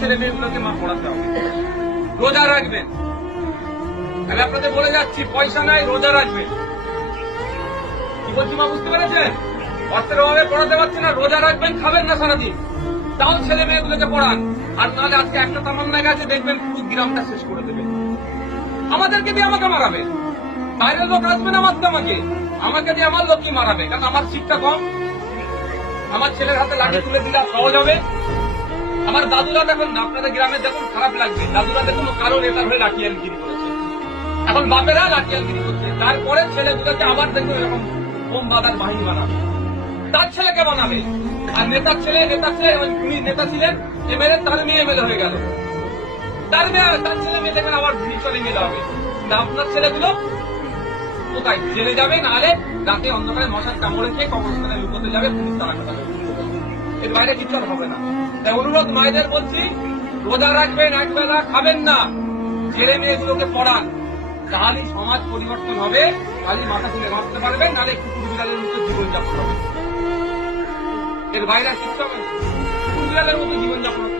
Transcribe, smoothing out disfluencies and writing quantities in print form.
ছেলে মেয়েগুলোকে মা পড়াতে হবে। রোজা রাখবেন, তাহলে আপনাদের বলে যাচ্ছি, পয়সা নাই, রোজা রাখবেন। কি বলছি মা, বুঝতে পেরেছেন? অর্থের অভাবে পড়াতে পারছে না, রোজা রাখবেন, খাবেন না সারাদিন, তাও ছেলে মেয়েগুলোকে পড়ান। আর নাহলে আজকে একটা তামান্না গেছে, দেখবেন পুরো গ্রামটা শেষ করে দেবে। আমাদেরকে দিয়ে আমাকে মারাবে, বাইরের লোক আসবে না মারতে আমাকে দিয়ে আমার লোককে মারাবে, কারণ আমার শিক্ষা কম। আমার ছেলের হাতে লাঠি তুলে দিলে সহজ হবে। আমার দাদুরা দেখুন, আপনাদের গ্রামে দেখুন, খারাপ লাগবে, দাদুরা দেখুন কারো নেতার হয়ে লাঠিয়ালগিরি করেছে, এখন বাপেরা লাঠিয়ালগিরি করছে, তারপরে ছেলেগুলোকে আবার দেখুন এরকম বোম বাঁধার বাহিনী বানাবে, তার ছেলেকে বানাবে। আর নেতার ছেলে উনি নেতা ছিলেন, এমএলএ, তার মেয়ে এমএলএ হয়ে গেল, তার ছেলে মেয়ে দেখেন আবার চলে মেলে হবে। তা আপনার ছেলেগুলো কোথায়? জেলে যাবে, নাহলে রাতে অন্ধকারে মশার কামড়ে খেয়ে কবরস্থানে লুকোতে যাবে, পুলিশ তারা কথা বলবে। এর বাইরে কিছু আর হবে না। তাই অনুরোধ মায়েদের বলছি, রোজা রাখবেন, একবেলা খাবেন না, ছেলে মেয়েগুলোকে পড়ান, তাহলেই সমাজ পরিবর্তন হবে, তাহলেই মাথা তুলে ভাবতে পারবেন, নাহলে কুকুর বিড়ালের মতো জীবনযাপন হবে। এর বাইরে কিছু হবে না, কুকুর বিড়ালের মতো জীবনযাপন হবে।